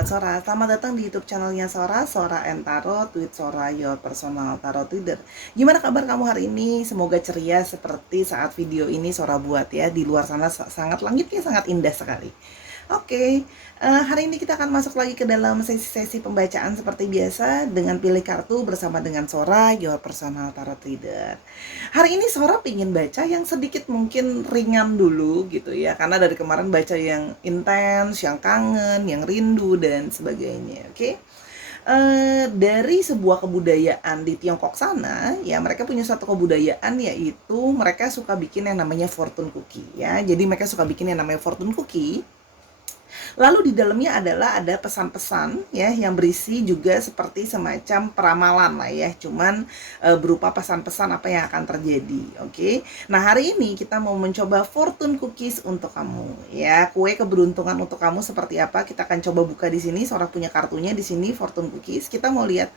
sahabat Sora, selamat datang di YouTube channelnya Sora, Sora and Tarot with Sora, your personal tarot reader. Gimana kabar kamu hari ini? Semoga ceria seperti saat video ini Sora buat ya. Di luar sana sangat langitnya sangat indah sekali. Oke, hari ini kita akan masuk lagi ke dalam sesi-sesi pembacaan seperti biasa dengan pilih kartu bersama dengan Sora, your personal tarot reader. Hari ini Sora pingin baca yang sedikit mungkin ringan dulu gitu ya, karena dari kemarin baca yang intens, yang kangen, yang rindu dan sebagainya. Oke. Dari sebuah kebudayaan di Tiongkok sana ya, mereka punya satu kebudayaan yaitu mereka suka bikin yang namanya fortune cookie ya. Jadi mereka suka bikin yang namanya fortune cookie. Lalu di dalamnya adalah ada pesan-pesan ya yang berisi juga seperti semacam peramalan lah ya, cuman berupa pesan-pesan apa yang akan terjadi. Oke. Nah, hari ini kita mau mencoba fortune cookies untuk kamu ya. Kue keberuntungan untuk kamu seperti apa? Kita akan coba buka di sini. Sora punya kartunya di sini, fortune cookies. Kita mau lihat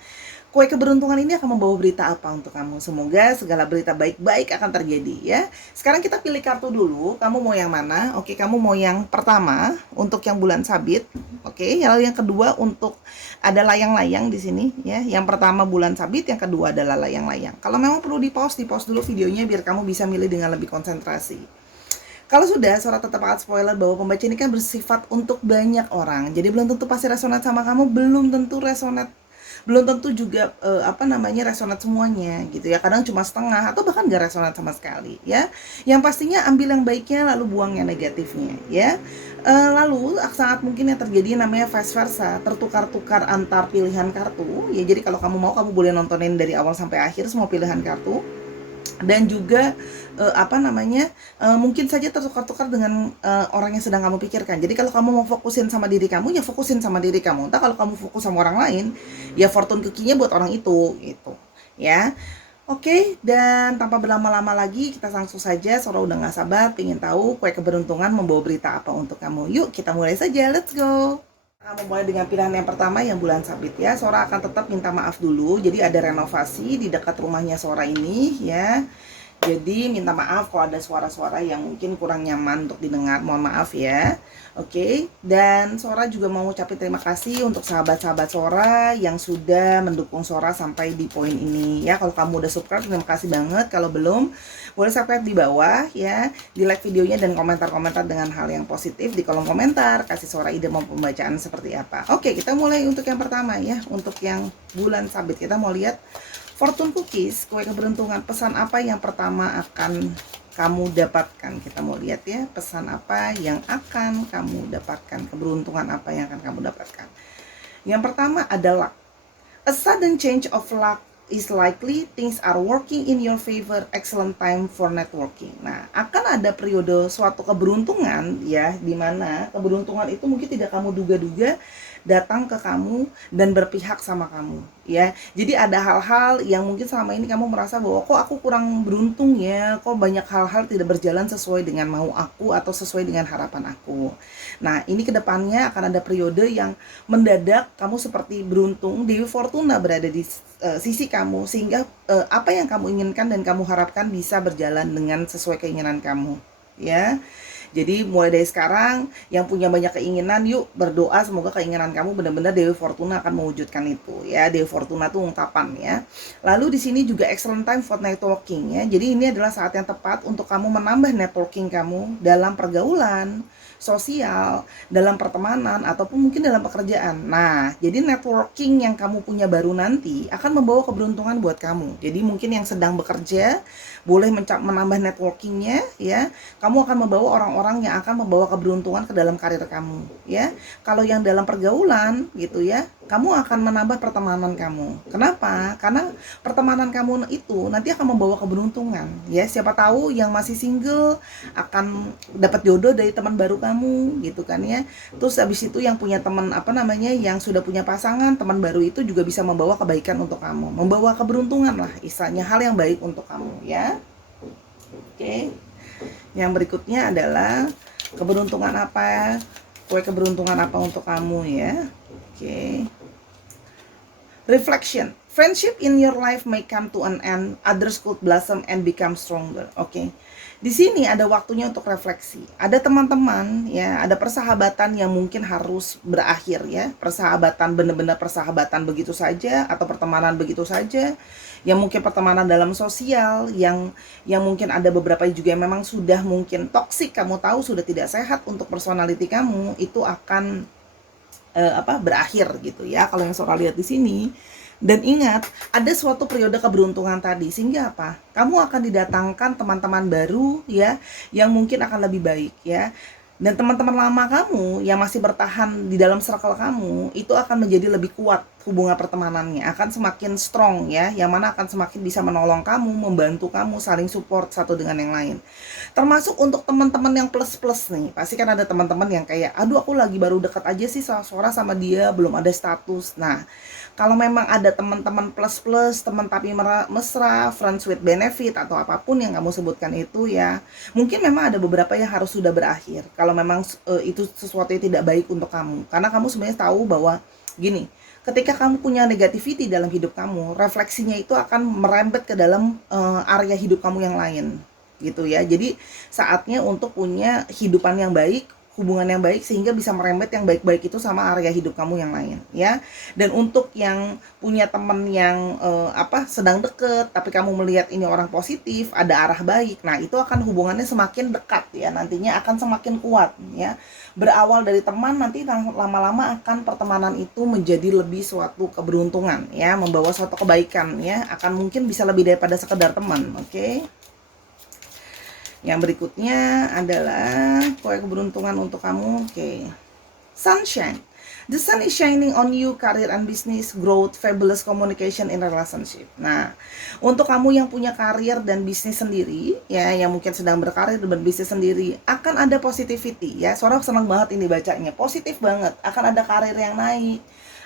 kue keberuntungan ini akan membawa berita apa untuk kamu. Semoga segala berita baik-baik akan terjadi ya. Sekarang kita pilih kartu dulu. Kamu mau yang mana? Oke, kamu mau yang pertama untuk yang bulan sabit. Oke, lalu yang kedua untuk ada layang-layang di sini ya. Yang pertama bulan sabit, yang kedua adalah layang-layang. Kalau memang perlu di-pause dulu videonya biar kamu bisa milih dengan lebih konsentrasi. Kalau sudah, Sora tetap akan spoiler bahwa pembaca ini kan bersifat untuk banyak orang. Jadi belum tentu pasti resonate sama kamu, belum tentu juga resonat semuanya gitu ya. Kadang cuma setengah atau bahkan gak resonat sama sekali ya. Yang pastinya ambil yang baiknya lalu buang yang negatifnya ya. Lalu sangat mungkin yang terjadi namanya vice versa, tertukar-tukar antar pilihan kartu ya. Jadi kalau kamu mau, kamu boleh nontonin dari awal sampai akhir semua pilihan kartu. Dan juga mungkin saja tertukar-tukar dengan orang yang sedang kamu pikirkan. Jadi kalau kamu mau fokusin sama diri kamu, ya fokusin sama diri kamu. Entah kalau kamu fokus sama orang lain, ya fortune cookie-nya buat orang itu gitu ya. Oke, dan tanpa berlama-lama lagi kita langsung saja. Sora udah gak sabar pengen tahu kue keberuntungan membawa berita apa untuk kamu. Yuk kita mulai saja, let's go. Kamu mulai dengan pilihan yang pertama yang bulan sabit ya. Sora akan tetap minta maaf dulu. Jadi ada renovasi di dekat rumahnya Sora ini ya. Jadi minta maaf kalau ada suara-suara yang mungkin kurang nyaman untuk didengar. Mohon maaf ya. Oke. Dan Sora juga mau ucapin terima kasih untuk sahabat-sahabat Sora yang sudah mendukung Sora sampai di poin ini ya. Kalau kamu udah subscribe, terima kasih banget. Kalau belum, boleh subscribe di bawah ya. Di like videonya dan komentar-komentar dengan hal yang positif di kolom komentar. Kasih Sora ide mau pembacaan seperti apa. Oke, kita mulai untuk yang pertama ya. Untuk yang bulan sabit kita mau lihat fortune cookies, kue keberuntungan. Pesan apa yang pertama akan kamu dapatkan? Kita mau lihat ya, pesan apa yang akan kamu dapatkan, keberuntungan apa yang akan kamu dapatkan. Yang pertama adalah a sudden change of luck is likely, things are working in your favor, excellent time for networking. Nah, akan ada periode suatu keberuntungan ya, di mana keberuntungan itu mungkin tidak kamu duga-duga datang ke kamu dan berpihak sama kamu ya. Jadi ada hal-hal yang mungkin selama ini kamu merasa bahwa kok aku kurang beruntung ya, kok banyak hal-hal tidak berjalan sesuai dengan mau aku atau sesuai dengan harapan aku. Nah, ini kedepannya akan ada periode yang mendadak kamu seperti beruntung, Dewi Fortuna berada di sisi kamu sehingga apa yang kamu inginkan dan kamu harapkan bisa berjalan dengan sesuai keinginan kamu ya. Jadi mulai dari sekarang yang punya banyak keinginan, yuk berdoa semoga keinginan kamu benar-benar Dewi Fortuna akan mewujudkan itu ya. Dewi Fortuna itu ungkapan ya. Lalu di sini juga excellent time for networking ya. Jadi ini adalah saat yang tepat untuk kamu menambah networking kamu dalam pergaulan sosial, dalam pertemanan, ataupun mungkin dalam pekerjaan. Nah, jadi networking yang kamu punya baru nanti akan membawa keberuntungan buat kamu. Jadi mungkin yang sedang bekerja boleh menambah networkingnya ya. Kamu akan membawa orang-orang yang akan membawa keberuntungan ke dalam karir kamu ya. Kalau yang dalam pergaulan gitu ya, kamu akan menambah pertemanan kamu. Kenapa? Karena pertemanan kamu itu nanti akan membawa keberuntungan ya. Siapa tahu yang masih single akan dapat jodoh dari teman baru kamu gitu kan ya. Terus habis itu yang punya teman yang sudah punya pasangan, teman baru itu juga bisa membawa kebaikan untuk kamu, membawa keberuntungan lah istilahnya, hal yang baik untuk kamu ya. Oke. Yang berikutnya adalah keberuntungan apa? Kue keberuntungan apa untuk kamu ya? Oke. Reflection. Friendship in your life may come to an end, others could blossom and become stronger. Oke. Di sini ada waktunya untuk refleksi. Ada teman-teman ya, ada persahabatan yang mungkin harus berakhir ya. Persahabatan benar-benar persahabatan begitu saja atau pertemanan begitu saja. Yang mungkin pertemanan dalam sosial yang mungkin ada beberapa juga yang memang sudah mungkin toksik, kamu tahu sudah tidak sehat untuk personality kamu, itu akan berakhir gitu ya kalau yang Sora lihat di sini. Dan ingat, ada suatu periode keberuntungan tadi sehingga apa? Kamu akan didatangkan teman-teman baru ya yang mungkin akan lebih baik ya. Dan teman-teman lama kamu yang masih bertahan di dalam circle kamu itu akan menjadi lebih kuat, hubungan pertemanannya akan semakin strong ya, yang mana akan semakin bisa menolong kamu, membantu kamu, saling support satu dengan yang lain. Termasuk untuk teman-teman yang plus-plus nih, pasti kan ada teman-teman yang kayak, aduh aku lagi baru dekat aja sih Sora sama dia, belum ada status. Nah, kalau memang ada teman-teman plus-plus, teman tapi mesra, friends with benefit atau apapun yang kamu sebutkan itu ya, mungkin memang ada beberapa yang harus sudah berakhir. Kalau memang itu sesuatu yang tidak baik untuk kamu, karena kamu sebenarnya tahu bahwa gini, ketika kamu punya negativity dalam hidup kamu, refleksinya itu akan merembet ke dalam area hidup kamu yang lain, gitu ya. Jadi saatnya untuk punya hidupan yang baik, hubungan yang baik, sehingga bisa merembet yang baik-baik itu sama area hidup kamu yang lain ya. Dan untuk yang punya teman yang sedang deket tapi kamu melihat ini orang positif, ada arah baik, nah itu akan hubungannya semakin dekat ya, nantinya akan semakin kuat ya. Berawal dari teman, nanti lama-lama akan pertemanan itu menjadi lebih suatu keberuntungan ya, membawa suatu kebaikan ya, akan mungkin bisa lebih daripada sekedar teman. Oke. Yang berikutnya adalah kue keberuntungan untuk kamu. Oke. Sunshine. The sun is shining on you, career and business, growth, fabulous communication in relationship. Nah, untuk kamu yang punya karir dan bisnis sendiri, ya, yang mungkin sedang berkarir dan bisnis sendiri, akan ada positivity, ya. Sora senang banget ini bacanya, positif banget. Akan ada karir yang naik,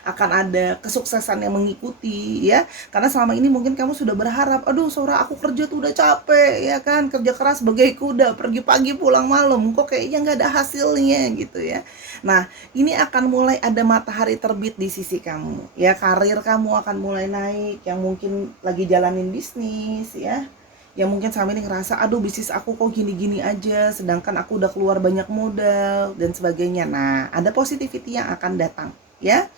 akan ada kesuksesan yang mengikuti ya, karena selama ini mungkin kamu sudah berharap, aduh Sora aku kerja tuh udah capek ya kan, kerja keras bagai kuda, pergi pagi pulang malam, kok kayaknya nggak ada hasilnya gitu ya. Nah ini akan mulai ada matahari terbit di sisi kamu ya, karir kamu akan mulai naik, yang mungkin lagi jalanin bisnis ya, yang mungkin selama ini ngerasa, aduh bisnis aku kok gini-gini aja, sedangkan aku udah keluar banyak modal dan sebagainya. Nah ada positivity yang akan datang ya,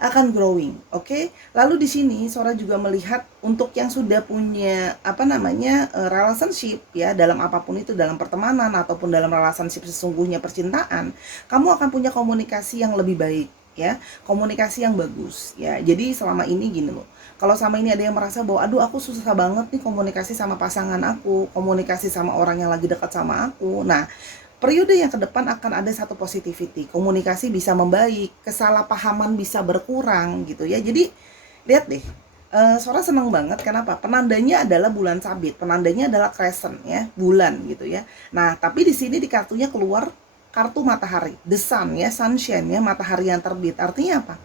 akan growing. Oke. Lalu di sini Sora juga melihat untuk yang sudah punya relationship ya, dalam apapun itu, dalam pertemanan ataupun dalam relationship sesungguhnya percintaan, kamu akan punya komunikasi yang lebih baik ya, komunikasi yang bagus ya. Jadi selama ini gini loh, kalau sama ini ada yang merasa bahwa aduh aku susah banget nih komunikasi sama pasangan aku, komunikasi sama orang yang lagi dekat sama aku. Nah, periode yang ke depan akan ada satu positivity, komunikasi bisa membaik, kesalahpahaman bisa berkurang gitu ya. Jadi lihat deh, Sora senang banget, kenapa? Penandanya adalah bulan sabit, penandanya adalah crescent ya, bulan gitu ya. Nah tapi di sini di kartunya keluar kartu matahari, the sun ya, sunshine ya, matahari yang terbit. Artinya apa?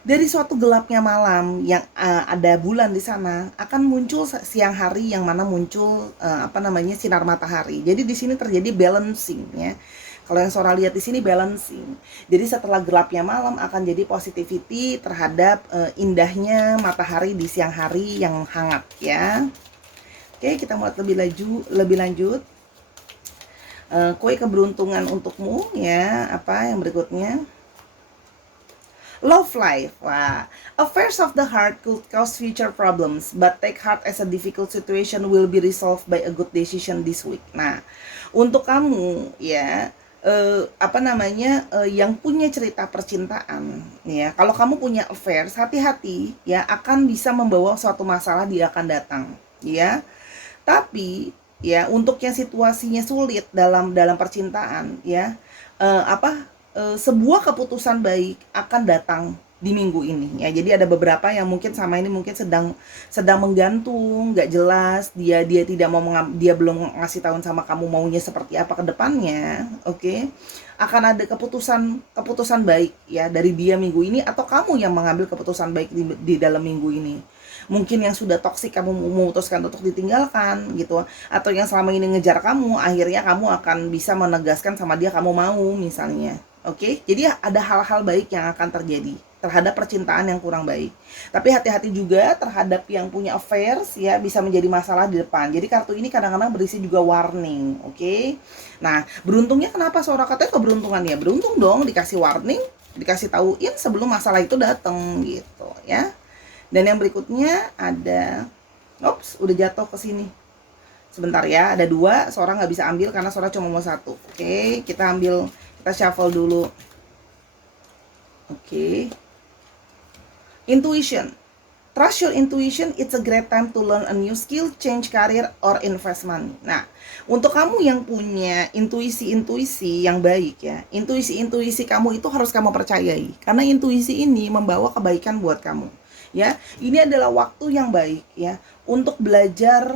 Dari suatu gelapnya malam yang ada bulan di sana, akan muncul siang hari yang mana muncul sinar matahari. Jadi di sini terjadi balancing ya. Kalau yang Sora lihat di sini balancing. Jadi setelah gelapnya malam akan jadi positivity terhadap indahnya matahari di siang hari yang hangat ya. Oke, kita mulai lebih lanjut. Kue keberuntungan untukmu ya, apa yang berikutnya? Love life. Wah. Affairs of the heart could cause future problems, but take heart as a difficult situation will be resolved by a good decision this week. Nah, untuk kamu ya, yang punya cerita percintaan ya, kalau kamu punya affairs, hati-hati ya, akan bisa membawa suatu masalah dia akan datang ya. Tapi ya, untuk yang situasinya sulit dalam percintaan ya, sebuah keputusan baik akan datang di minggu ini ya. Jadi ada beberapa yang mungkin sama ini mungkin sedang menggantung, nggak jelas, dia tidak mau dia belum ngasih tahu sama kamu maunya seperti apa ke depannya. Oke. Akan ada keputusan baik ya dari dia minggu ini, atau kamu yang mengambil keputusan baik di dalam minggu ini. Mungkin yang sudah toksik kamu memutuskan untuk ditinggalkan gitu, atau yang selama ini ngejar kamu, akhirnya kamu akan bisa menegaskan sama dia kamu mau misalnya. Oke, jadi ada hal-hal baik yang akan terjadi terhadap percintaan yang kurang baik. Tapi hati-hati juga terhadap yang punya affairs ya, bisa menjadi masalah di depan. Jadi kartu ini kadang-kadang berisi juga warning, oke? Nah, beruntungnya kenapa seorang katanya keberuntungan ya? Beruntung dong dikasih warning, dikasih tauin sebelum masalah itu datang gitu ya. Dan yang berikutnya ada, ops, udah jatuh ke sini. Sebentar ya, ada 2, seorang nggak bisa ambil karena seorang cuma mau 1. Oke, kita ambil, kita shuffle dulu. Oke. Intuition. Trust your intuition, it's a great time to learn a new skill, change career, or invest money. Nah, untuk kamu yang punya intuisi-intuisi yang baik ya, intuisi-intuisi kamu itu harus kamu percayai. Karena intuisi ini membawa kebaikan buat kamu. Ya, ini adalah waktu yang baik ya untuk belajar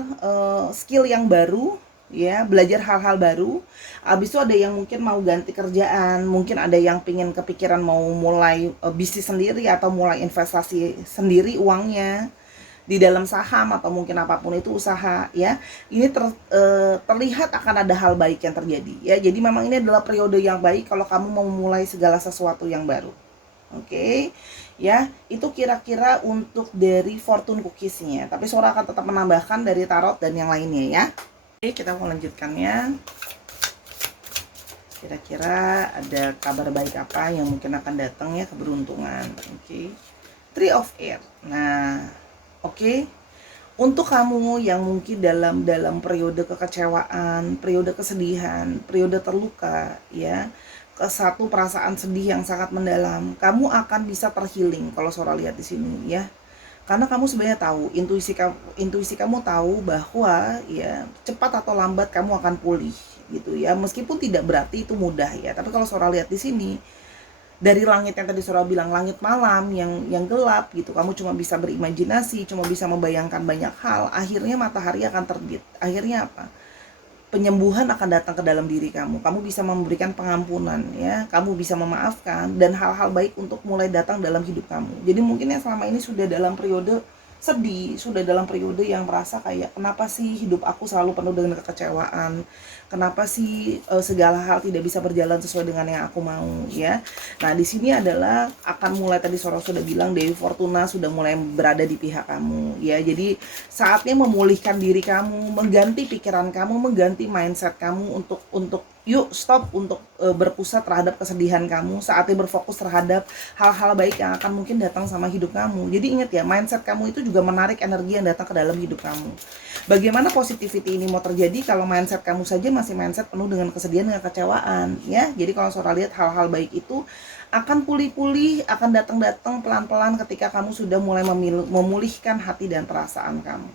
skill yang baru, ya, belajar hal-hal baru. Abis itu ada yang mungkin mau ganti kerjaan, mungkin ada yang pingin kepikiran mau mulai bisnis sendiri atau mulai investasi sendiri uangnya di dalam saham atau mungkin apapun itu usaha ya. Ini terlihat akan ada hal baik yang terjadi ya. Jadi memang ini adalah periode yang baik kalau kamu mau memulai segala sesuatu yang baru. Oke, ya, itu kira-kira untuk dari fortune cookies-nya. Tapi Sora akan tetap menambahkan dari tarot dan yang lainnya ya. Oke, kita mau lanjutkannya. Kira-kira ada kabar baik apa yang mungkin akan datang ya, keberuntungan. Oke. Three of Air. Nah, oke. Untuk kamu yang mungkin dalam periode kekecewaan, periode kesedihan, periode terluka ya, ke satu perasaan sedih yang sangat mendalam, kamu akan bisa terhealing kalau Sora lihat di sini ya. Karena kamu sebenarnya tahu, intuisi kamu tahu bahwa ya cepat atau lambat kamu akan pulih gitu ya. Meskipun tidak berarti itu mudah ya, tapi kalau Sora lihat di sini dari langit yang tadi Sora bilang, langit malam yang gelap gitu, kamu cuma bisa berimajinasi, cuma bisa membayangkan banyak hal, akhirnya matahari akan terbit. Akhirnya apa? Penyembuhan akan datang ke dalam diri kamu. Kamu bisa memberikan pengampunan ya, kamu bisa memaafkan, dan hal-hal baik untuk mulai datang dalam hidup kamu. Jadi mungkin yang selama ini sudah dalam periode sedih, sudah dalam periode yang merasa kayak kenapa sih hidup aku selalu penuh dengan kekecewaan, kenapa sih segala hal tidak bisa berjalan sesuai dengan yang aku mau ya. Nah, di sini adalah akan mulai, tadi Sora sudah bilang Dewi Fortuna sudah mulai berada di pihak kamu ya. Jadi saatnya memulihkan diri kamu, mengganti pikiran kamu, mengganti mindset kamu untuk yuk stop untuk berpusat terhadap kesedihan kamu. Saatnya berfokus terhadap hal-hal baik yang akan mungkin datang sama hidup kamu. Jadi ingat ya, mindset kamu itu juga menarik energi yang datang ke dalam hidup kamu. Bagaimana positivity ini mau terjadi kalau mindset kamu saja masih mindset penuh dengan kesedihan, dengan kecewaan ya. Jadi kalau Sora lihat hal-hal baik itu akan pulih-pulih, akan datang-datang pelan-pelan ketika kamu sudah mulai memulihkan hati dan perasaan kamu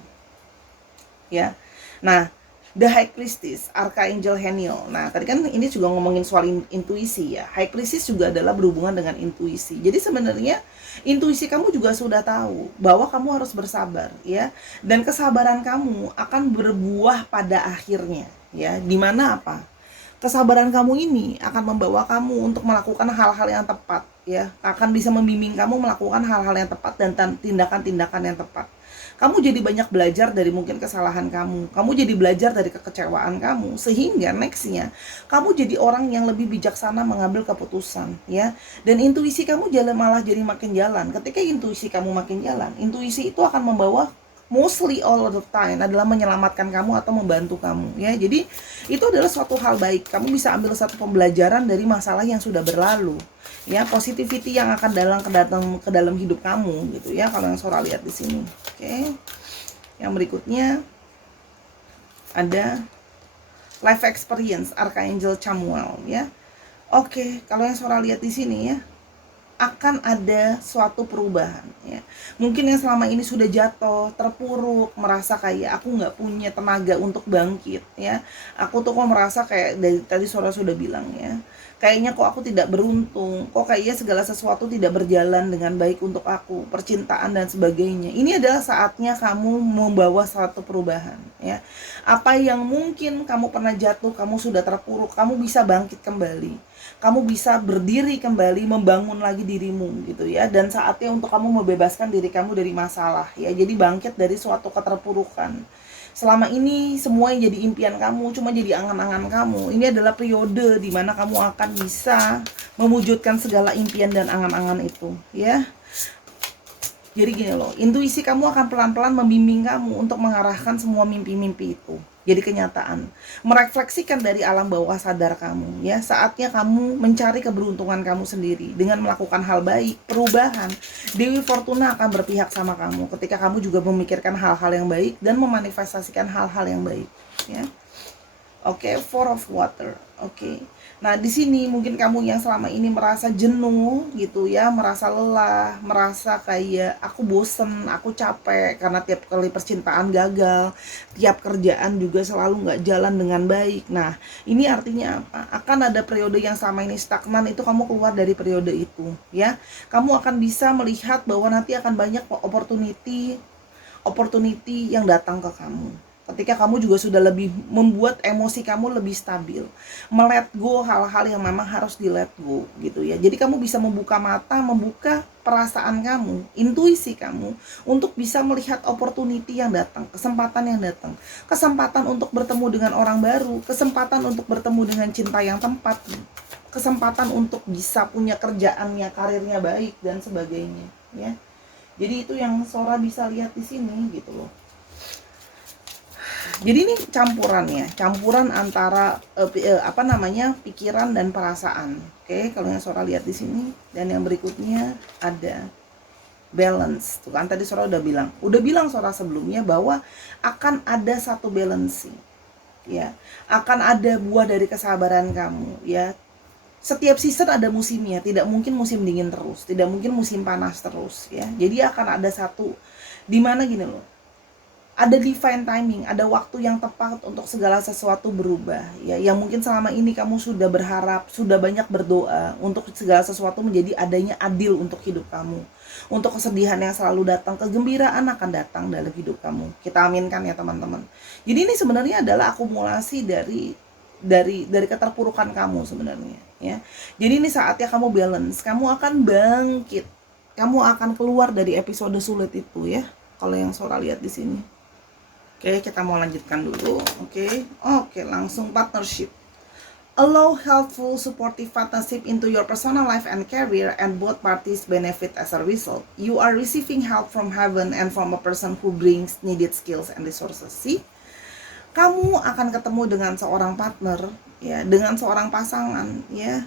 ya. Nah, The High Priestess, Archangel Haniel. Nah, tadi kan ini juga ngomongin soal intuisi ya. High Priestess juga adalah berhubungan dengan intuisi. Jadi sebenarnya intuisi kamu juga sudah tahu bahwa kamu harus bersabar ya. Dan kesabaran kamu akan berbuah pada akhirnya ya. Dimana apa? Kesabaran kamu ini akan membawa kamu untuk melakukan hal-hal yang tepat ya. Akan bisa membimbing kamu melakukan hal-hal yang tepat dan tindakan-tindakan yang tepat. Kamu jadi banyak belajar dari mungkin kesalahan kamu jadi belajar dari kekecewaan kamu, sehingga nextnya kamu jadi orang yang lebih bijaksana mengambil keputusan ya. Dan intuisi kamu malah jadi makin jalan. Ketika intuisi kamu makin jalan, intuisi itu akan membawa, mostly all of the time, adalah menyelamatkan kamu atau membantu kamu ya. Jadi itu adalah suatu hal baik. Kamu bisa ambil satu pembelajaran dari masalah yang sudah berlalu ya, positivity yang akan datang ke dalam hidup kamu gitu ya, kalau yang Sora lihat di sini. Oke. Yang berikutnya ada life experience, Archangel Chamuel ya. Oke, kalau yang Sora lihat di sini ya, akan ada suatu perubahan ya. Mungkin yang selama ini sudah jatuh, terpuruk, merasa kayak aku nggak punya tenaga untuk bangkit ya. Aku tuh kok merasa kayak dari tadi Sora sudah bilang ya, kayaknya kok aku tidak beruntung, kok kayaknya segala sesuatu tidak berjalan dengan baik untuk aku, percintaan dan sebagainya. Ini adalah saatnya kamu membawa suatu perubahan ya. Apa yang mungkin kamu pernah jatuh, kamu sudah terpuruk, kamu bisa bangkit kembali. Kamu bisa berdiri kembali, membangun lagi dirimu gitu ya. Dan saatnya untuk kamu membebaskan diri kamu dari masalah ya. Jadi bangkit dari suatu keterpurukan. selama ini semua yang jadi impian kamu cuma jadi angan-angan kamu. Ini adalah periode di mana kamu akan bisa mewujudkan segala impian dan angan-angan itu, ya. Jadi gini loh, intuisi kamu akan pelan-pelan membimbing kamu untuk mengarahkan semua mimpi-mimpi itu jadi kenyataan. Merefleksikan dari alam bawah sadar kamu, ya. Saatnya kamu mencari keberuntungan kamu sendiri dengan melakukan hal baik, perubahan. Dewi Fortuna akan berpihak sama kamu ketika kamu juga memikirkan hal-hal yang baik dan memanifestasikan hal-hal yang baik, ya. Oke, Four of Water. Oke. Nah, di sini mungkin kamu yang selama ini merasa jenuh gitu ya, merasa lelah, merasa kayak aku bosen, aku capek karena tiap kali percintaan gagal, tiap kerjaan juga selalu nggak jalan dengan baik. Nah, ini artinya apa? Akan ada periode yang selama ini stagnan, itu kamu keluar dari periode itu, ya. Kamu akan bisa melihat bahwa nanti akan banyak opportunity yang datang ke kamu. Ketika kamu juga sudah lebih membuat emosi kamu lebih stabil, melet go hal-hal yang memang harus di let go gitu ya. Jadi kamu bisa membuka mata, membuka perasaan kamu, intuisi kamu untuk bisa melihat opportunity yang datang, kesempatan yang datang, kesempatan untuk bertemu dengan orang baru, kesempatan untuk bertemu dengan cinta yang tepat, kesempatan untuk bisa punya kerjaannya, karirnya baik dan sebagainya, ya. Jadi itu yang Sora bisa lihat di sini gitu loh. Jadi ini campuran antara pikiran dan perasaan. Oke, kalau yang Sora lihat di sini. Dan yang berikutnya ada balance. Tuh kan tadi Sora udah bilang Sora sebelumnya bahwa akan ada satu balancing. Ya, akan ada buah dari kesabaran kamu, ya. Setiap season ada musimnya, tidak mungkin musim dingin terus, tidak mungkin musim panas terus, ya. Jadi akan ada satu di mana gini loh. Ada divine timing, ada waktu yang tepat untuk segala sesuatu berubah, ya. Yang mungkin selama ini kamu sudah berharap, sudah banyak berdoa untuk segala sesuatu menjadi adanya adil untuk hidup kamu. Untuk kesedihan yang selalu datang, kegembiraan akan datang dalam hidup kamu. Kita aminkan ya teman-teman. Jadi ini sebenarnya adalah akumulasi dari keterpurukan kamu sebenarnya, ya. Jadi ini saatnya kamu balance, kamu akan bangkit. Kamu akan keluar dari episode sulit itu, ya. Kalau yang Sora lihat di sini. Oke, kita mau lanjutkan dulu. Oke, langsung partnership. Allow helpful, supportive partnership into your personal life and career, and both parties benefit as a result. You are receiving help from heaven and from a person who brings needed skills and resources. See? Kamu akan ketemu dengan seorang partner, ya, dengan seorang pasangan, ya.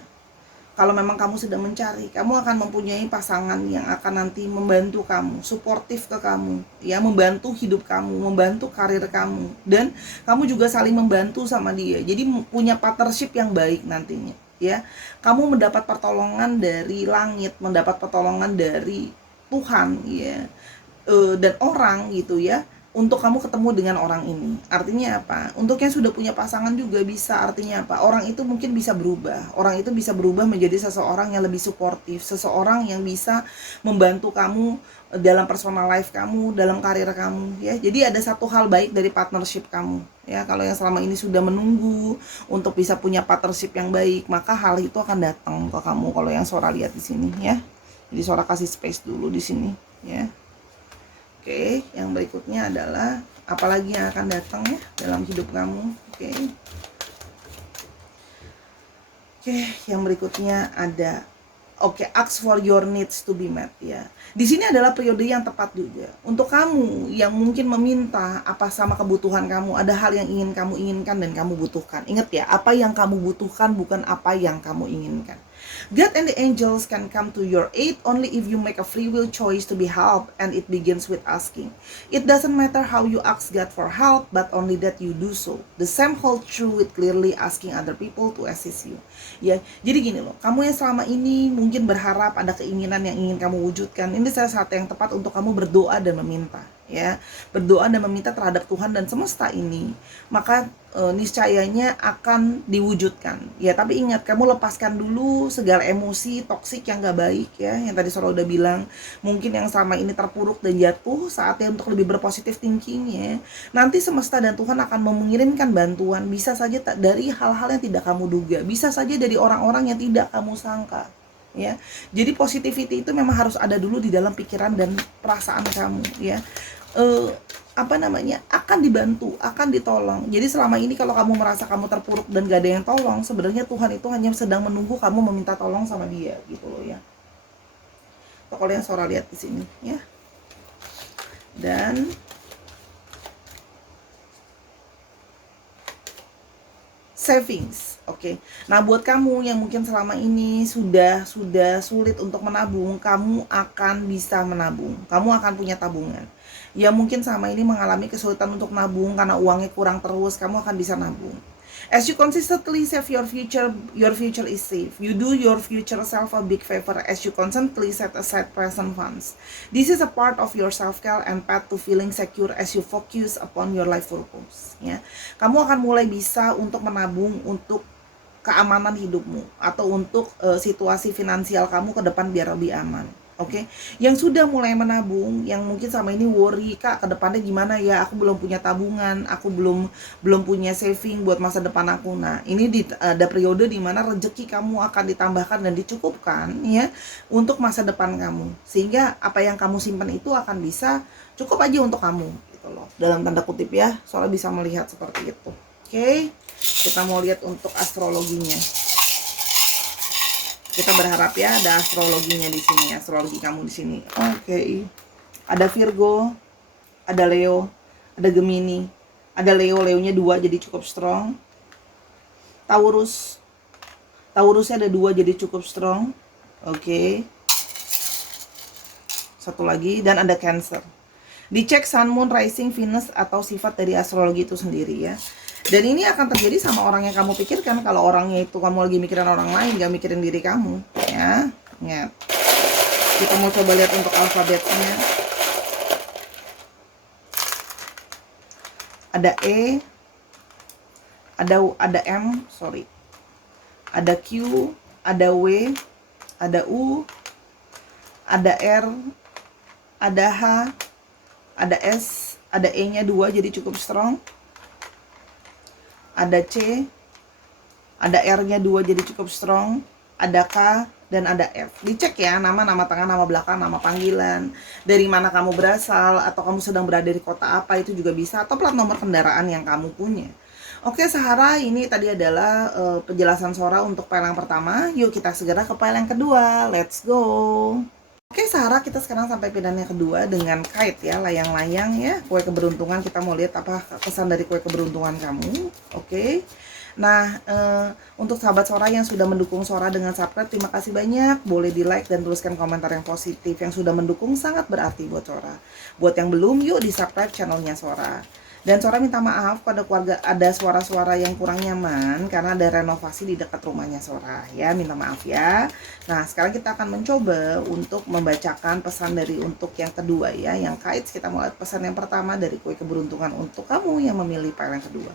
Kalau memang kamu sedang mencari, kamu akan mempunyai pasangan yang akan nanti membantu kamu, suportif ke kamu, ya, membantu hidup kamu, membantu karir kamu, dan kamu juga saling membantu sama dia. Jadi punya partnership yang baik nantinya, ya. Kamu mendapat pertolongan dari langit, mendapat pertolongan dari Tuhan, ya, dan orang gitu, ya. Untuk kamu ketemu dengan orang ini. Artinya apa? Untuk yang sudah punya pasangan juga bisa, artinya apa? Orang itu mungkin bisa berubah. Orang itu bisa berubah menjadi seseorang yang lebih suportif, seseorang yang bisa membantu kamu dalam personal life kamu, dalam karir kamu, ya. Jadi ada satu hal baik dari partnership kamu, ya. Kalau yang selama ini sudah menunggu untuk bisa punya partnership yang baik, maka hal itu akan datang ke kamu. Kalau yang Sora lihat di sini, ya. Jadi Sora kasih space dulu di sini, ya. Oke, yang berikutnya adalah apalagi yang akan datang, ya, dalam hidup kamu. Oke, yang berikutnya ada ask for your needs to be met, ya. Di sini adalah periode yang tepat juga untuk kamu yang mungkin meminta apa sama kebutuhan kamu. Ada hal yang ingin kamu inginkan dan kamu butuhkan. Ingat ya, apa yang kamu butuhkan bukan apa yang kamu inginkan. God and the angels can come to your aid only if you make a free will choice to be helped, and it begins with asking. It doesn't matter how you ask God for help, but only that you do so. The same holds true with clearly asking other people to assist you. Ya, jadi gini loh, kamu yang selama ini mungkin berharap ada keinginan yang ingin kamu wujudkan, ini salah satu yang tepat untuk kamu berdoa dan meminta, ya. Berdoa dan meminta terhadap Tuhan dan semesta ini, maka niscayanya akan diwujudkan, ya. Tapi ingat, kamu lepaskan dulu segala emosi toksik yang gak baik, ya. Yang tadi Sora udah bilang, mungkin yang selama ini terpuruk dan jatuh, saatnya untuk lebih berpositif thinking, ya. Nanti semesta dan Tuhan akan mengirimkan bantuan, bisa saja dari hal-hal yang tidak kamu duga, bisa saja dari orang-orang yang tidak kamu sangka, ya. Jadi positivity itu memang harus ada dulu di dalam pikiran dan perasaan kamu, ya. akan dibantu, akan ditolong. Jadi selama ini kalau kamu merasa kamu terpuruk dan gak ada yang tolong, sebenarnya Tuhan itu hanya sedang menunggu kamu meminta tolong sama Dia gitu loh ya. Kalau yang Sora lihat di sini ya. Dan savings, oke. Nah, buat kamu yang mungkin selama ini sudah sulit untuk menabung, kamu akan bisa menabung. Kamu akan punya tabungan. Ya mungkin sama ini mengalami kesulitan untuk nabung karena uangnya kurang terus, kamu akan bisa nabung. As you consistently save your future is safe. You do your future self a big favor as you constantly set aside present funds. This is a part of your self-care and path to feeling secure as you focus upon your life purpose. Ya, kamu akan mulai bisa untuk menabung untuk keamanan hidupmu atau untuk situasi finansial kamu ke depan biar lebih aman. Oke, yang sudah mulai menabung, yang mungkin sama ini worry, Kak, ke depannya gimana ya? Aku belum punya tabungan, aku belum punya saving buat masa depan aku. Nah, ini ada periode di mana rezeki kamu akan ditambahkan dan dicukupkan ya untuk masa depan kamu. Sehingga apa yang kamu simpan itu akan bisa cukup aja untuk kamu gitu loh. Dalam tanda kutip ya, soalnya bisa melihat seperti itu. Oke, kita mau lihat untuk astrologinya. Kita berharap ya ada astrologinya di sini, astrologi kamu di sini. Oke. Ada Virgo, ada Leo, ada Gemini, ada Leo, Leonya 2 jadi cukup strong. Taurusnya ada 2 jadi cukup strong. Oke. Satu lagi dan ada Cancer. Dicek Sun, Moon, Rising, Venus atau sifat dari astrologi itu sendiri ya. Dan ini akan terjadi sama orang yang kamu pikirkan. Kalau orangnya itu kamu lagi mikirin orang lain, gak mikirin diri kamu ya. Ingat. Kita mau coba lihat untuk alfabetnya. Ada E, ada M, sorry. Ada Q, ada W, ada U, ada R, ada H, ada S, ada E-nya 2 jadi cukup strong. Ada C, ada R-nya 2 jadi cukup strong, ada K, dan ada F. Dicek ya, nama tengah, nama belakang, nama panggilan, dari mana kamu berasal, atau kamu sedang berada di kota apa, itu juga bisa, atau plat nomor kendaraan yang kamu punya. Oke, Sahara, ini tadi adalah penjelasan Sora untuk file yang pertama. Yuk kita segera ke file yang kedua, let's go. Oke, Sarah, kita sekarang sampai pilihan yang kedua dengan kite ya, layang-layang ya, kue keberuntungan. Kita mau lihat apa kesan dari kue keberuntungan kamu. Oke. Nah, untuk sahabat Sora yang sudah mendukung Sora dengan subscribe, terima kasih banyak. Boleh di like dan tuliskan komentar yang positif. Yang sudah mendukung sangat berarti buat Sora. Buat yang belum, yuk di subscribe channelnya Sora. Dan Sora minta maaf pada keluarga ada suara-suara yang kurang nyaman karena ada renovasi di dekat rumahnya Sora ya, minta maaf ya. Nah, sekarang kita akan mencoba untuk membacakan pesan dari untuk yang kedua ya, yang kites. Kita mau lihat pesan yang pertama dari kue keberuntungan untuk kamu yang memilih file yang kedua.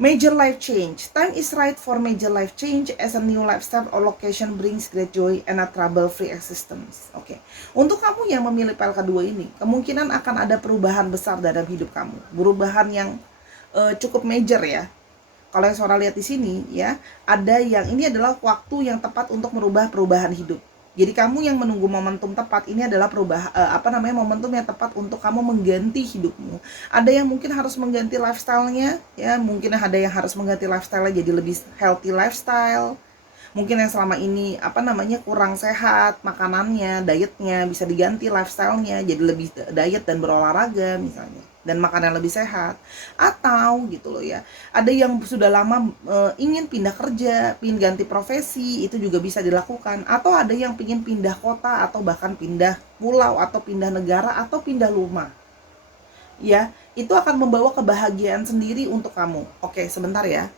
Major life change. Time is right for major life change as a new lifestyle or location brings great joy and a trouble-free existence. Oke. Untuk kamu yang memilih file kedua ini, kemungkinan akan ada perubahan besar dalam hidup kamu. Perubahan yang cukup major ya. Kalau yang Sora lihat di sini ya, ada yang ini adalah waktu yang tepat untuk merubah perubahan hidup. Jadi kamu yang menunggu momentum tepat, ini adalah momentum yang tepat untuk kamu mengganti hidupmu. Ada yang mungkin harus mengganti lifestyle-nya ya, mungkin ada yang harus mengganti lifestyle-nya jadi lebih healthy lifestyle. Mungkin yang selama ini kurang sehat makanannya, dietnya, bisa diganti lifestyle-nya jadi lebih diet dan berolahraga misalnya, dan makan yang lebih sehat. Atau gitu loh ya, ada yang sudah lama ingin pindah kerja, ingin ganti profesi, itu juga bisa dilakukan. Atau ada yang ingin pindah kota, atau bahkan pindah pulau, atau pindah negara, atau pindah rumah ya, itu akan membawa kebahagiaan sendiri untuk kamu. Oke, sebentar ya.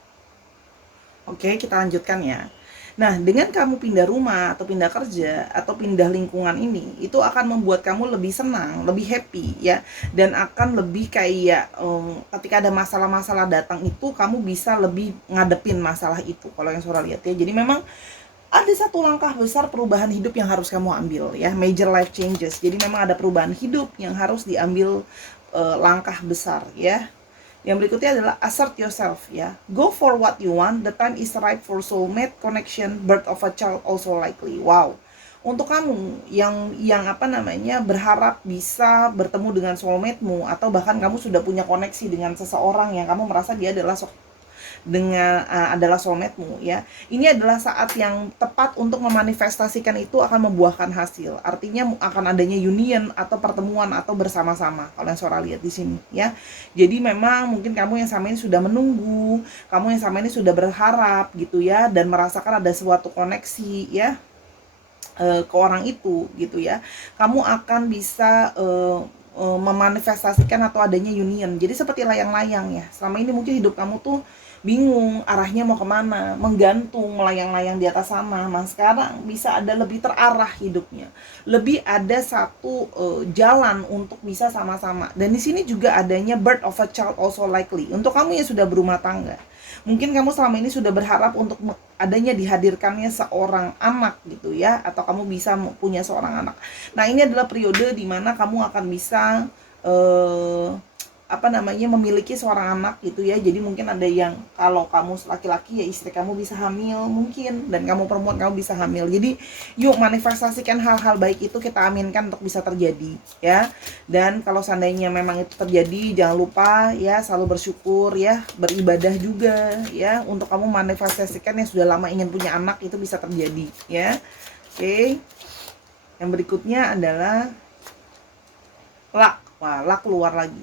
Oke, kita lanjutkan ya. Nah, dengan kamu pindah rumah atau pindah kerja atau pindah lingkungan ini, itu akan membuat kamu lebih senang, lebih happy ya, dan akan lebih kayak ketika ada masalah-masalah datang itu kamu bisa lebih ngadepin masalah itu. Kalau yang Sora lihat ya, jadi memang ada satu langkah besar perubahan hidup yang harus kamu ambil ya, major life changes. Jadi memang ada perubahan hidup yang harus diambil langkah besar ya. Yang berikutnya adalah assert yourself ya. Go for what you want. The time is right for soulmate connection. Birth of a child also likely. Wow. Untuk kamu yang apa namanya berharap bisa bertemu dengan soulmate-mu, atau bahkan kamu sudah punya koneksi dengan seseorang yang kamu merasa dia adalah adalah soulmate-mu ya. Ini adalah saat yang tepat untuk memanifestasikan itu akan membuahkan hasil. Artinya akan adanya union atau pertemuan atau bersama-sama. Kalau yang Sora lihat di sini ya. Jadi memang mungkin kamu yang sama ini sudah menunggu, kamu yang sama ini sudah berharap gitu ya, dan merasakan ada suatu koneksi ya ke orang itu gitu ya. Kamu akan bisa memanifestasikan atau adanya union. Jadi seperti layang-layang ya. Selama ini mungkin hidup kamu tuh bingung arahnya mau kemana, menggantung, melayang-layang di atas sana. Nah sekarang bisa ada lebih terarah hidupnya, lebih ada satu jalan untuk bisa sama-sama. Dan di sini juga adanya birth of a child also likely. Untuk kamu yang sudah berumah tangga, mungkin kamu selama ini sudah berharap untuk adanya dihadirkannya seorang anak gitu ya, atau kamu bisa punya seorang anak. Nah ini adalah periode dimana kamu akan bisa memiliki seorang anak gitu ya. Jadi mungkin ada yang, kalau kamu laki-laki ya istri kamu bisa hamil mungkin, dan kamu perempuan kamu bisa hamil. Jadi yuk manifestasikan hal-hal baik itu, kita aminkan untuk bisa terjadi ya. Dan kalau seandainya memang itu terjadi, jangan lupa ya selalu bersyukur ya, beribadah juga ya, untuk kamu manifestasikan yang sudah lama ingin punya anak itu bisa terjadi ya. Oke. Yang berikutnya adalah luck. Wah, luck keluar lagi.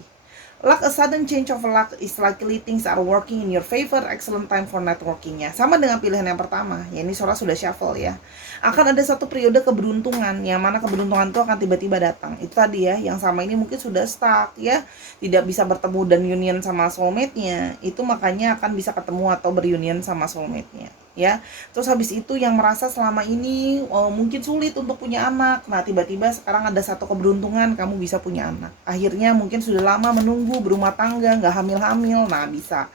Luck, a sudden change of luck is likely, things are working in your favor, excellent time for networkingnya. Sama dengan pilihan yang pertama, ya ini Sora sudah shuffle ya. Akan ada satu periode keberuntungan, yang mana keberuntungan itu akan tiba-tiba datang. Itu tadi ya, yang sama ini mungkin sudah stuck ya, tidak bisa bertemu dan union sama soulmate-nya. Itu makanya akan bisa ketemu atau berunion sama soulmate-nya ya. Terus habis itu yang merasa selama ini mungkin sulit untuk punya anak, nah tiba-tiba sekarang ada satu keberuntungan kamu bisa punya anak. Akhirnya mungkin sudah lama menunggu berumah tangga, nggak hamil-hamil, nah bisa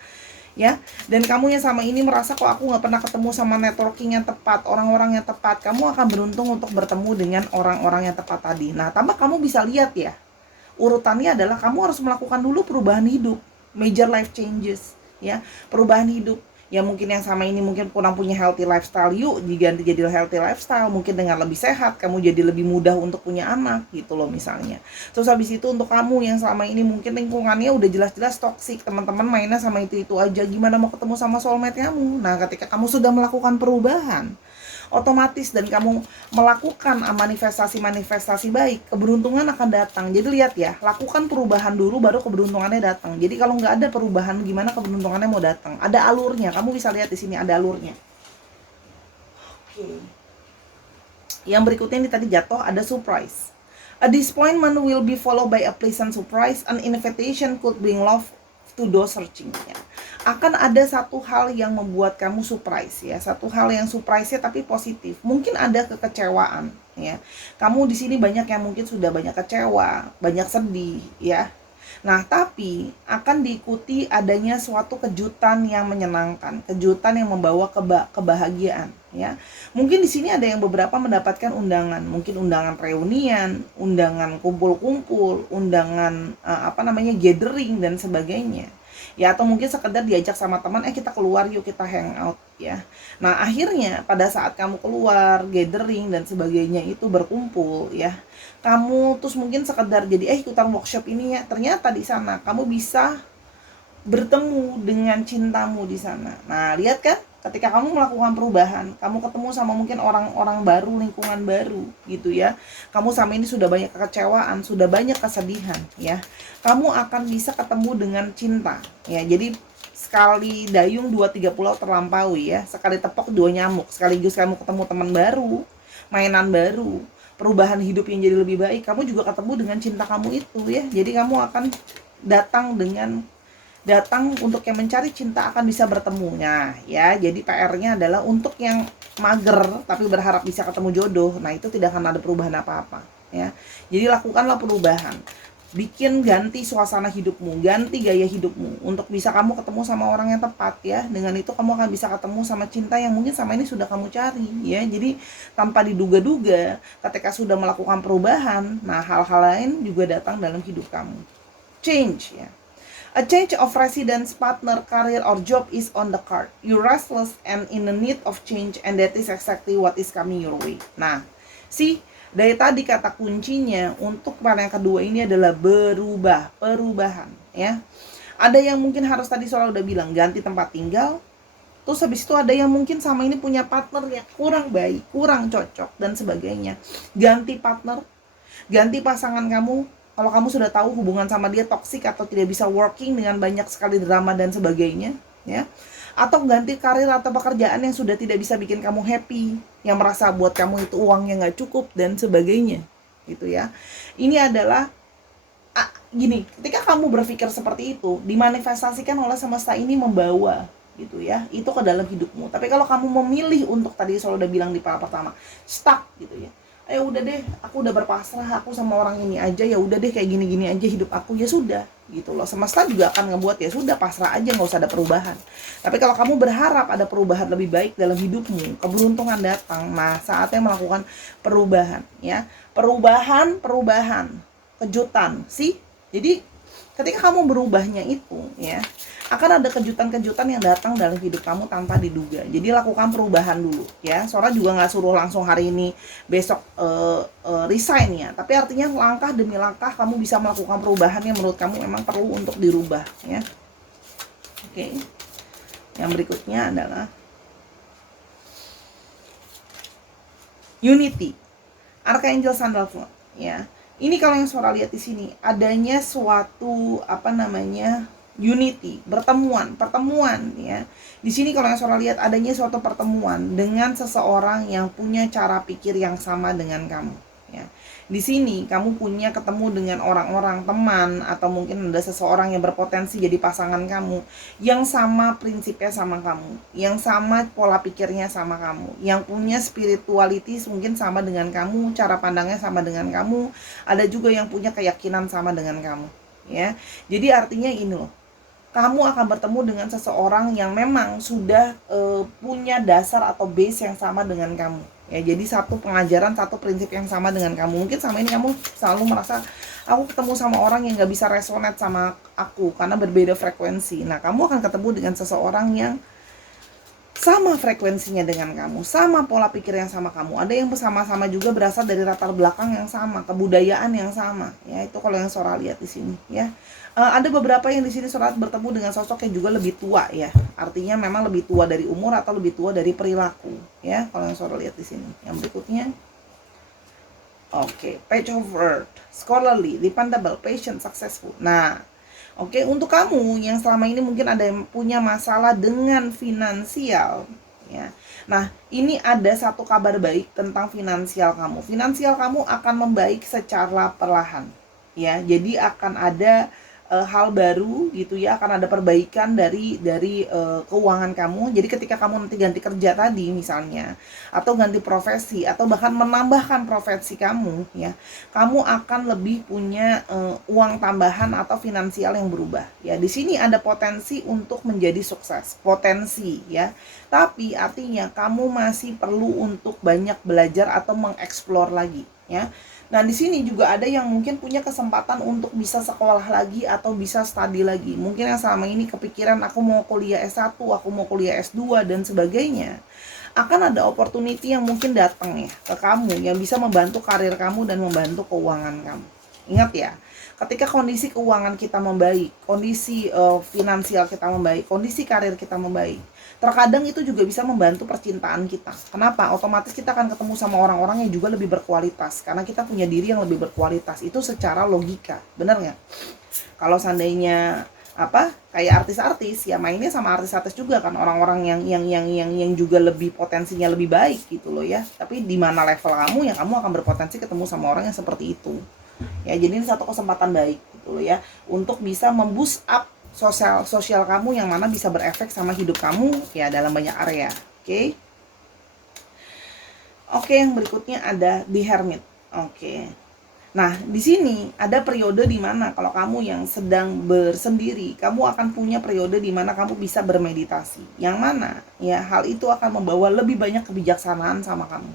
ya. Dan kamu yang sama ini merasa kok aku nggak pernah ketemu sama networking yang tepat, orang-orang yang tepat, kamu akan beruntung untuk bertemu dengan orang-orang yang tepat tadi. Nah tambah kamu bisa lihat ya, urutannya adalah kamu harus melakukan dulu perubahan hidup, major life changes ya, perubahan hidup. Ya mungkin yang sama ini mungkin kurang punya healthy lifestyle, yuk diganti jadi healthy lifestyle, mungkin dengan lebih sehat, kamu jadi lebih mudah untuk punya anak gitu loh misalnya. Terus habis itu untuk kamu yang selama ini mungkin lingkungannya udah jelas-jelas toksik, teman-teman mainnya sama itu aja, gimana mau ketemu sama soulmate kamu. Nah ketika kamu sudah melakukan perubahan otomatis dan kamu melakukan manifestasi baik, keberuntungan akan datang. Jadi lihat ya, lakukan perubahan dulu baru keberuntungannya datang. Jadi kalau nggak ada perubahan, gimana keberuntungannya mau datang? Ada alurnya, kamu bisa lihat di sini ada alurnya. Oke. Yang berikutnya ini tadi jatuh, ada surprise. A disappointment will be followed by a pleasant surprise. An invitation could bring love to those searching. Akan ada satu hal yang membuat kamu surprise ya, satu hal yang surprise-nya tapi positif. Mungkin ada kekecewaan ya. Kamu di sini banyak yang mungkin sudah banyak kecewa, banyak sedih ya. Nah, tapi akan diikuti adanya suatu kejutan yang menyenangkan, kejutan yang membawa kebahagiaan ya. Mungkin di sini ada yang beberapa mendapatkan undangan, mungkin undangan reunian, undangan kumpul-kumpul, undangan gathering dan sebagainya. Ya atau mungkin sekedar diajak sama teman, kita keluar yuk, kita hangout ya. Nah akhirnya pada saat kamu keluar gathering dan sebagainya itu berkumpul ya, kamu terus mungkin sekedar jadi ikutan workshop ini ya, ternyata di sana kamu bisa bertemu dengan cintamu di sana. Nah lihat kan, ketika kamu melakukan perubahan, kamu ketemu sama mungkin orang-orang baru, lingkungan baru gitu ya. Kamu sama ini sudah banyak kekecewaan, sudah banyak kesedihan ya. Kamu akan bisa ketemu dengan cinta ya. Jadi sekali dayung 2-3 pulau terlampaui ya. Sekali tepok 2 nyamuk. Sekaligus kamu ketemu teman baru, mainan baru, perubahan hidup yang jadi lebih baik. Kamu juga ketemu dengan cinta kamu itu ya. Jadi kamu akan datang untuk yang mencari cinta akan bisa bertemunya ya. Jadi PR-nya adalah untuk yang mager tapi berharap bisa ketemu jodoh, nah itu tidak akan ada perubahan apa-apa ya. Jadi lakukanlah perubahan, bikin ganti suasana hidupmu, ganti gaya hidupmu untuk bisa kamu ketemu sama orang yang tepat ya. Dengan itu kamu akan bisa ketemu sama cinta yang mungkin sama ini sudah kamu cari ya. Jadi tanpa diduga-duga ketika sudah melakukan perubahan, nah hal-hal lain juga datang dalam hidup kamu. Change ya. A change of residence, partner, career, or job is on the card. You're restless and in the need of change, and that is exactly what is coming your way. Nah, sih. Dari tadi kata kuncinya untuk para yang kedua ini adalah perubahan ya. Ada yang mungkin harus tadi Sora udah bilang ganti tempat tinggal. Terus habis itu ada yang mungkin sama ini punya partner yang kurang baik, kurang cocok dan sebagainya. Ganti partner, ganti pasangan kamu. Kalau kamu sudah tahu hubungan sama dia toksik atau tidak bisa working dengan banyak sekali drama dan sebagainya, ya. Atau ganti karir atau pekerjaan yang sudah tidak bisa bikin kamu happy, yang merasa buat kamu itu uangnya nggak cukup dan sebagainya, gitu ya. Ini adalah gini, ketika kamu berpikir seperti itu, dimanifestasikan oleh semesta ini membawa gitu ya, itu ke dalam hidupmu. Tapi kalau kamu memilih untuk tadi Sol udah bilang di part pertama, stuck gitu ya. Ayo udah deh, aku udah berpasrah, aku sama orang ini aja, ya udah deh kayak gini-gini aja hidup aku, ya sudah gitu loh. Semesta juga akan ngebuat ya sudah pasrah aja, nggak usah ada perubahan. Tapi kalau kamu berharap ada perubahan lebih baik dalam hidupmu, keberuntungan datang, nah saatnya melakukan perubahan ya. Perubahan, kejutan sih. Jadi ketika kamu berubahnya itu ya, akan ada kejutan-kejutan yang datang dalam hidup kamu tanpa diduga. Jadi lakukan perubahan dulu ya. Sora juga nggak suruh langsung hari ini besok resign ya. Tapi artinya langkah demi langkah kamu bisa melakukan perubahan yang menurut kamu memang perlu untuk dirubah ya. Oke. Yang berikutnya adalah Unity, Archangel Sandalphon ya. Ini kalau yang Sora lihat di sini adanya suatu unity, pertemuan ya. Di sini kalau yang Sora lihat adanya suatu pertemuan dengan seseorang yang punya cara pikir yang sama dengan kamu ya. Di sini kamu punya ketemu dengan orang-orang teman atau mungkin ada seseorang yang berpotensi jadi pasangan kamu yang sama prinsipnya sama kamu, yang sama pola pikirnya sama kamu, yang punya spiritualitas mungkin sama dengan kamu, cara pandangnya sama dengan kamu, ada juga yang punya keyakinan sama dengan kamu ya. Jadi artinya ini loh, kamu akan bertemu dengan seseorang yang memang sudah punya dasar atau base yang sama dengan kamu ya. Jadi satu pengajaran, satu prinsip yang sama dengan kamu. Mungkin sama ini kamu selalu merasa aku ketemu sama orang yang gak bisa resonate sama aku karena berbeda frekuensi. Nah kamu akan ketemu dengan seseorang yang sama frekuensinya dengan kamu, sama pola pikir yang sama kamu. Ada yang bersama-sama juga berasal dari latar belakang yang sama, kebudayaan yang sama ya. Itu kalau yang Sora lihat di sini ya. Ada beberapa yang di sini Sora bertemu dengan sosok yang juga lebih tua ya. Artinya memang lebih tua dari umur atau lebih tua dari perilaku ya. Kalau yang Sora lihat di sini. Yang berikutnya, oke, Page of Earth, scholarly, dependable, patient, successful. Nah, oke, untuk kamu yang selama ini mungkin ada yang punya masalah dengan finansial ya. Nah, ini ada satu kabar baik tentang finansial kamu. Finansial kamu akan membaik secara perlahan ya. Jadi akan ada hal baru gitu ya, akan ada perbaikan dari keuangan kamu. Jadi ketika kamu nanti ganti kerja tadi misalnya, atau ganti profesi, atau bahkan menambahkan profesi kamu ya, kamu akan lebih punya uang tambahan atau finansial yang berubah ya. Di sini ada potensi untuk menjadi sukses, potensi ya. Tapi artinya kamu masih perlu untuk banyak belajar atau mengeksplor lagi ya. Nah, di sini juga ada yang mungkin punya kesempatan untuk bisa sekolah lagi atau bisa studi lagi. Mungkin yang selama ini kepikiran aku mau kuliah S1, aku mau kuliah S2 dan sebagainya. Akan ada opportunity yang mungkin datang ya ke kamu yang bisa membantu karir kamu dan membantu keuangan kamu. Ingat ya, ketika kondisi keuangan kita membaik, kondisi finansial kita membaik, kondisi karir kita membaik, terkadang itu juga bisa membantu percintaan kita. Kenapa? Otomatis kita akan ketemu sama orang-orang yang juga lebih berkualitas karena kita punya diri yang lebih berkualitas. Itu secara logika, benar nggak? Kalau seandainya kayak artis-artis ya, mainnya sama artis-artis juga kan, orang-orang yang juga lebih potensinya lebih baik gitu loh ya. Tapi di mana level kamu ya, kamu akan berpotensi ketemu sama orang yang seperti itu ya. Jadi ini satu kesempatan baik gitu loh ya, untuk bisa memboost up sosial kamu yang mana bisa berefek sama hidup kamu ya dalam banyak area. Oke, yang berikutnya ada The Hermit. Oke. Nah, di sini ada periode di mana kalau kamu yang sedang bersendiri, kamu akan punya periode di mana kamu bisa bermeditasi. Yang mana ya hal itu akan membawa lebih banyak kebijaksanaan sama kamu.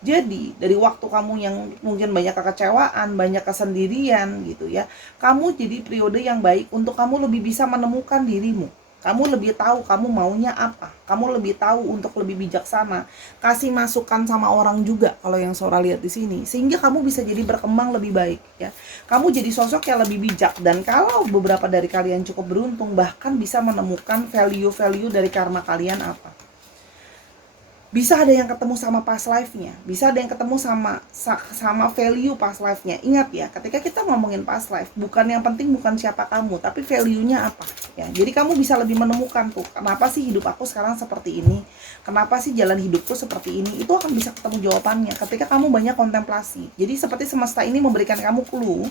Jadi, dari waktu kamu yang mungkin banyak kekecewaan, banyak kesendirian gitu ya, kamu jadi periode yang baik untuk kamu lebih bisa menemukan dirimu Kamu lebih tahu kamu maunya apa. Kamu lebih tahu untuk lebih bijaksana. Kasih masukan sama orang juga kalau yang Sora lihat di sini. Sehingga kamu bisa jadi berkembang lebih baik ya. Kamu jadi sosok yang lebih bijak, dan kalau beberapa dari kalian cukup beruntung bahkan bisa menemukan value-value dari karma kalian apa. Bisa ada yang ketemu sama past life-nya, bisa ada yang ketemu sama value past life-nya. Ingat ya, ketika kita ngomongin past life, bukan yang penting bukan siapa kamu, tapi value-nya apa ya. Jadi kamu bisa lebih menemukan tuh, kenapa sih hidup aku sekarang seperti ini? Kenapa sih jalan hidupku seperti ini? Itu akan bisa ketemu jawabannya ketika kamu banyak kontemplasi. Jadi seperti semesta ini memberikan kamu clue,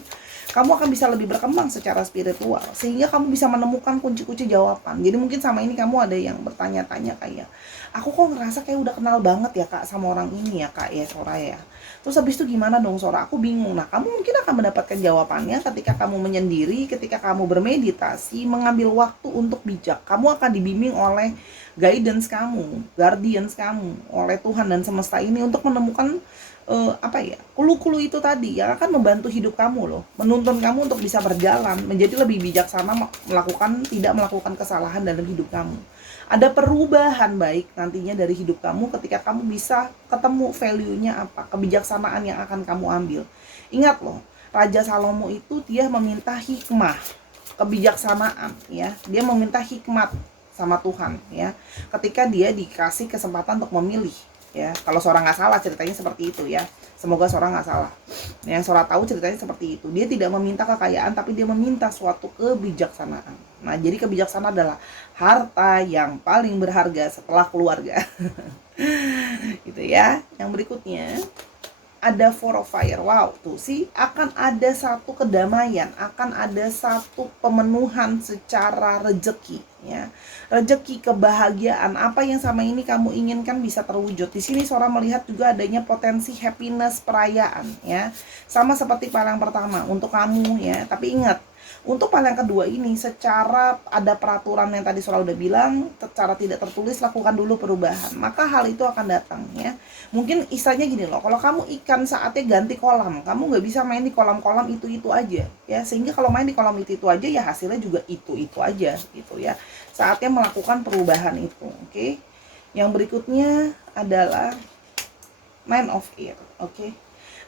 kamu akan bisa lebih berkembang secara spiritual sehingga kamu bisa menemukan kunci-kunci jawaban. Jadi mungkin sama ini kamu ada yang bertanya-tanya kayak, aku kok ngerasa kayak udah kenal banget ya kak sama orang ini ya kak ya Sora ya. Terus habis itu gimana dong Sora? Aku bingung. Nah, kamu mungkin akan mendapatkan jawabannya ketika kamu menyendiri, ketika kamu bermeditasi, mengambil waktu untuk bijak. Kamu akan dibimbing oleh guidance kamu, guardians kamu, oleh Tuhan dan semesta ini untuk menemukan kulu-kulu itu tadi yang akan membantu hidup kamu loh, menuntun kamu untuk bisa berjalan menjadi lebih bijaksana, tidak melakukan kesalahan dalam hidup kamu. Ada perubahan baik nantinya dari hidup kamu ketika kamu bisa ketemu value-nya apa, kebijaksanaan yang akan kamu ambil. Ingat loh, Raja Salomo itu dia meminta hikmah, kebijaksanaan ya. Dia meminta hikmat sama Tuhan ya. Ketika dia dikasih kesempatan untuk memilih ya. Kalau seorang nggak salah ceritanya seperti itu ya. Semoga seorang nggak salah. Yang seorang tahu ceritanya seperti itu. Dia tidak meminta kekayaan, tapi dia meminta suatu kebijaksanaan. Nah, jadi kebijaksanaan adalah harta yang paling berharga setelah keluarga. Gitu ya. Yang berikutnya ada Four of Fire. Wow, tuh sih akan ada satu kedamaian, akan ada satu pemenuhan secara rezeki ya. Rezeki, kebahagiaan, apa yang sama ini kamu inginkan bisa terwujud. Di sini Sora melihat juga adanya potensi happiness, perayaan ya. Sama seperti hal yang pertama untuk kamu ya. Tapi ingat, untuk hal yang kedua ini secara ada peraturan yang tadi Sora udah bilang, secara tidak tertulis lakukan dulu perubahan. Maka hal itu akan datang ya. Mungkin istilahnya gini loh, kalau kamu ikan saatnya ganti kolam, kamu nggak bisa main di kolam-kolam itu aja ya. Sehingga kalau main di kolam itu aja ya hasilnya juga itu aja gitu ya. Saatnya melakukan perubahan itu. Oke. Yang berikutnya adalah Man of Air. Oke.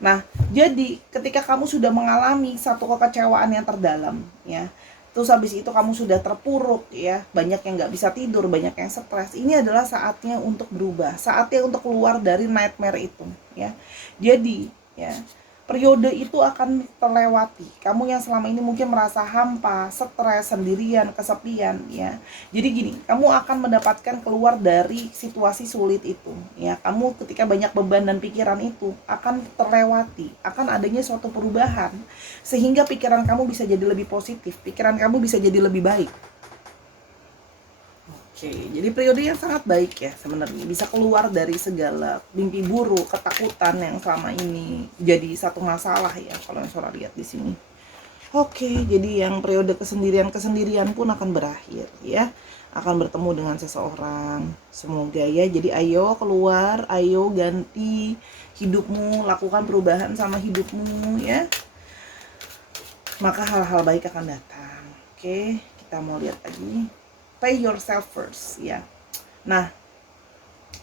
Nah, jadi ketika kamu sudah mengalami satu kekecewaan yang terdalam ya, terus habis itu kamu sudah terpuruk ya, banyak yang nggak bisa tidur, banyak yang stres, ini adalah saatnya untuk berubah, saatnya untuk keluar dari nightmare itu ya. Jadi ya, periode itu akan terlewati. Kamu yang selama ini mungkin merasa hampa, stres, sendirian, kesepian ya. Jadi gini, kamu akan mendapatkan keluar dari situasi sulit itu ya. Kamu ketika banyak beban dan pikiran itu akan terlewati, akan adanya suatu perubahan sehingga pikiran kamu bisa jadi lebih positif, pikiran kamu bisa jadi lebih baik. Oke, jadi periode yang sangat baik ya sebenarnya, bisa keluar dari segala mimpi buruk, ketakutan yang selama ini jadi satu masalah ya kalau yang Sora lihat di sini. Oke, jadi yang periode kesendirian pun akan berakhir ya, akan bertemu dengan seseorang. Semoga ya, jadi ayo keluar, ayo ganti hidupmu, lakukan perubahan sama hidupmu ya. Maka hal-hal baik akan datang. Oke, kita mau lihat lagi. Pay yourself first ya. Nah,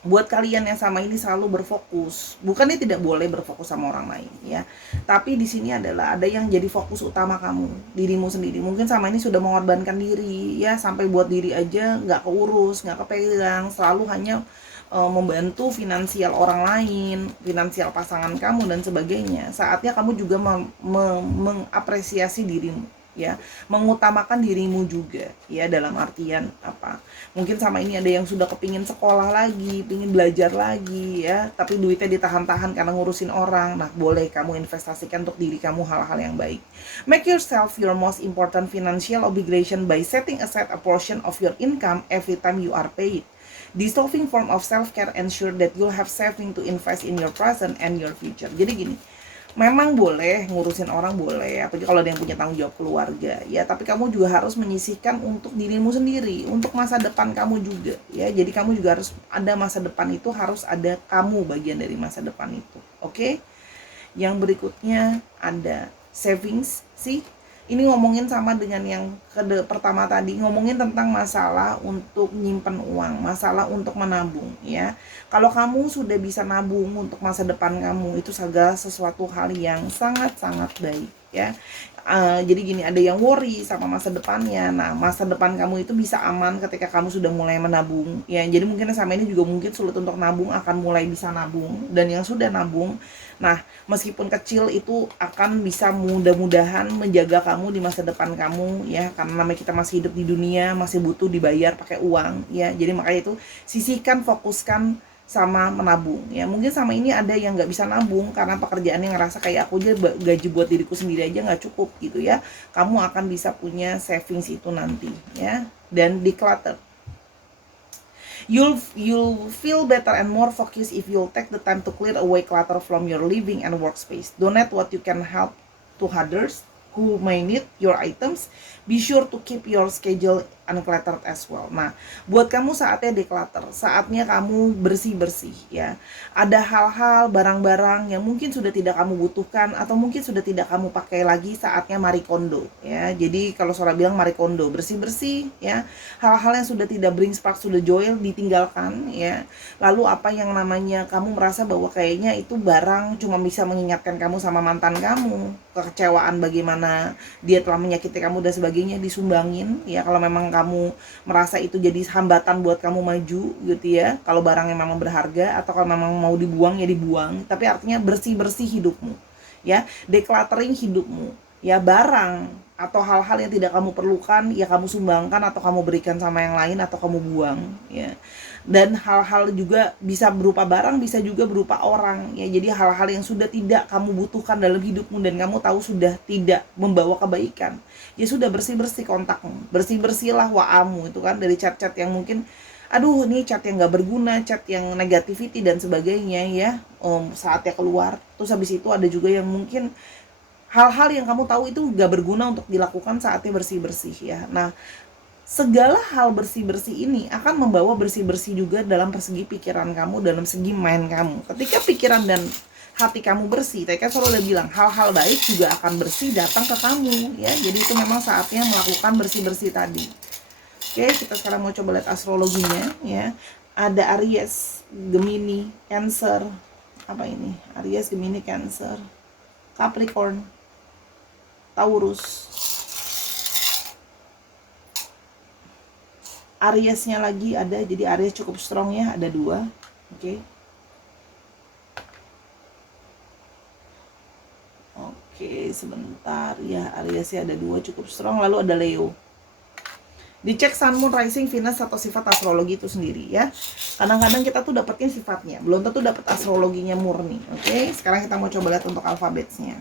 buat kalian yang sama ini selalu berfokus, bukannya tidak boleh berfokus sama orang lain ya, tapi di sini adalah ada yang jadi fokus utama kamu, dirimu sendiri. Mungkin sama ini sudah mengorbankan diri ya, sampai buat diri aja nggak keurus, nggak kepegang, selalu hanya membantu finansial orang lain, finansial pasangan kamu dan sebagainya. Saatnya kamu juga mengapresiasi dirimu ya, mengutamakan dirimu juga ya, dalam artian apa, mungkin sama ini ada yang sudah kepingin sekolah lagi, pingin belajar lagi ya, tapi duitnya ditahan-tahan karena ngurusin orang. Nah, boleh kamu investasikan untuk diri kamu hal-hal yang baik. Make yourself your most important financial obligation by setting aside a portion of your income every time you are paid. This solving form of self-care ensure that you'll have saving to invest in your present and your future. Jadi gini, memang boleh ngurusin orang, boleh, apalagi kalau ada yang punya tanggung jawab keluarga ya, tapi kamu juga harus menyisihkan untuk dirimu sendiri, untuk masa depan kamu juga ya. Jadi kamu juga harus ada masa depan, itu harus ada kamu bagian dari masa depan itu. Oke. Yang berikutnya ada savings sih Ini ngomongin sama dengan yang pertama tadi, ngomongin tentang masalah untuk nyimpen uang, masalah untuk menabung ya. Kalau kamu sudah bisa nabung untuk masa depan kamu, itu segala sesuatu hal yang sangat-sangat baik ya. Jadi gini, ada yang worry sama masa depannya. Nah, masa depan kamu itu bisa aman ketika kamu sudah mulai menabung ya. Jadi mungkin sama ini juga mungkin sulit untuk nabung akan mulai bisa nabung, dan yang sudah nabung, nah meskipun kecil itu akan bisa mudah-mudahan menjaga kamu di masa depan kamu ya, karena namanya kita masih hidup di dunia, masih butuh dibayar pakai uang ya. Jadi makanya itu sisihkan, fokuskan sama menabung ya. Mungkin sama ini ada yang nggak bisa nabung karena pekerjaannya ngerasa kayak aku aja gaji buat diriku sendiri aja nggak cukup gitu ya. Kamu akan bisa punya savings itu nanti ya. Dan declutter, you'll feel better and more focused if you'll take the time to clear away clutter from your living and workspace. Donate what you can help to others who may need your items. Be sure to keep your schedule uncluttered as well. Nah, buat kamu saatnya declutter, saatnya kamu bersih-bersih ya. Ada hal-hal, barang-barang yang mungkin sudah tidak kamu butuhkan atau mungkin sudah tidak kamu pakai lagi, saatnya Marie Kondo ya. Jadi kalau Sora bilang Marie Kondo, bersih-bersih ya. Hal-hal yang sudah tidak bring spark, sudah joy, ditinggalkan ya. Lalu apa yang namanya kamu merasa bahwa kayaknya itu barang cuma bisa mengingatkan kamu sama mantan kamu, kekecewaan bagaimana dia telah menyakiti kamu dan sebagainya, disumbangin ya. Kalau memang kamu merasa itu jadi hambatan buat kamu maju gitu ya, kalau barangnya memang berharga, atau kalau memang mau dibuang ya dibuang, tapi artinya bersih-bersih hidupmu ya, decluttering hidupmu ya. Barang atau hal-hal yang tidak kamu perlukan ya kamu sumbangkan atau kamu berikan sama yang lain atau kamu buang ya. Dan hal-hal juga bisa berupa barang, bisa juga berupa orang ya. Jadi hal-hal yang sudah tidak kamu butuhkan dalam hidupmu dan kamu tahu sudah tidak membawa kebaikan, ya sudah, bersih-bersih kontakmu, bersih-bersihlah WA-mu itu kan, dari chat-chat yang mungkin aduh ini chat yang gak berguna, chat yang negativity dan sebagainya ya. Saatnya keluar. Terus habis itu ada juga yang mungkin hal-hal yang kamu tahu itu gak berguna untuk dilakukan, saatnya bersih-bersih ya. Nah, segala hal bersih-bersih ini akan membawa bersih-bersih juga dalam persegi pikiran kamu, dalam segi mind kamu. Ketika pikiran dan hati kamu bersih, tadi kan selalu udah bilang hal-hal baik juga akan bersih datang ke kamu ya. Jadi itu memang saatnya melakukan bersih-bersih tadi. Oke, kita sekarang mau coba lihat astrologinya ya. Ada Aries, Gemini, Cancer. Apa ini? Aries, Gemini, Cancer, Capricorn, Taurus. Ariesnya lagi ada, jadi Aries cukup strong ya, ada 2. Oke. Oke, sebentar ya, Ariesnya ada 2 cukup strong. Lalu ada Leo. Dicek Sun, Moon, Rising, Venus atau sifat astrologi itu sendiri ya. Kadang-kadang kita tuh dapetin sifatnya, belum tentu dapet astrologinya murni. Oke, sekarang kita mau coba lihat untuk alfabetnya.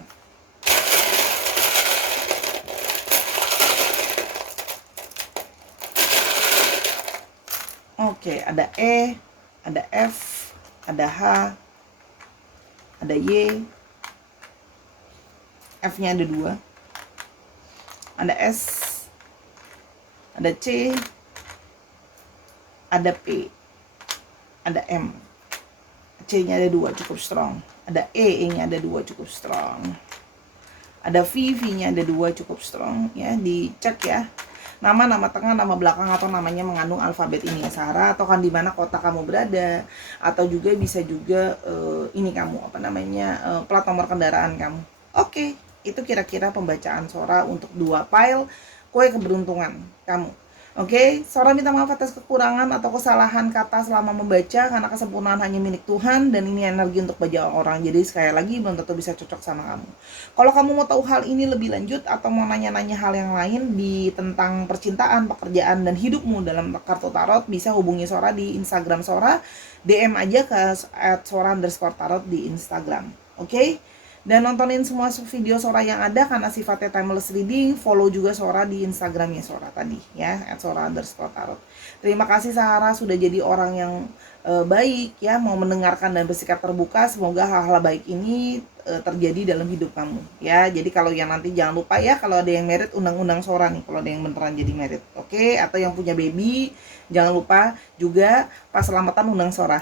Oke, ada E, ada F, ada H, ada Y, F-nya ada 2, ada S, ada C, ada P, ada M. C-nya ada 2 cukup strong. Ada E-nya ada 2 cukup strong. Ada V, V-nya ada 2 cukup strong ya. Dicek ya. Nama tengah, nama belakang atau namanya mengandung alfabet ini ya Sarah, atau kan di mana kota kamu berada, atau juga bisa juga ini kamu apa namanya plat nomor kendaraan kamu. Oke, itu kira-kira pembacaan Sora untuk 2 file kue keberuntungan kamu. Oke, Sora minta maaf atas kekurangan atau kesalahan kata selama membaca, karena kesempurnaan hanya milik Tuhan dan ini energi untuk banyak orang. Jadi sekali lagi belum tentu bisa cocok sama kamu. Kalau kamu mau tahu hal ini lebih lanjut atau mau nanya-nanya hal yang lain di tentang percintaan, pekerjaan dan hidupmu dalam kartu tarot, bisa hubungi Sora di Instagram Sora, DM aja ke @sora_tarot di Instagram. Oke? Dan nontonin semua video Sora yang ada karena sifatnya timeless reading. Follow juga Sora di Instagramnya Sora tadi ya, @sora_tarot. Terima kasih Sarah sudah jadi orang yang baik ya, mau mendengarkan dan bersikap terbuka. Semoga hal-hal baik ini terjadi dalam hidup kamu ya. Jadi kalau yang nanti jangan lupa ya, kalau ada yang merit undang-undang Sora nih, kalau ada yang beneran jadi merit. Oke, atau yang punya baby jangan lupa juga pas selamatan undang Sora.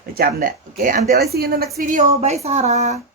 Bercanda. Oke, until I see you in the next video. Bye Sarah.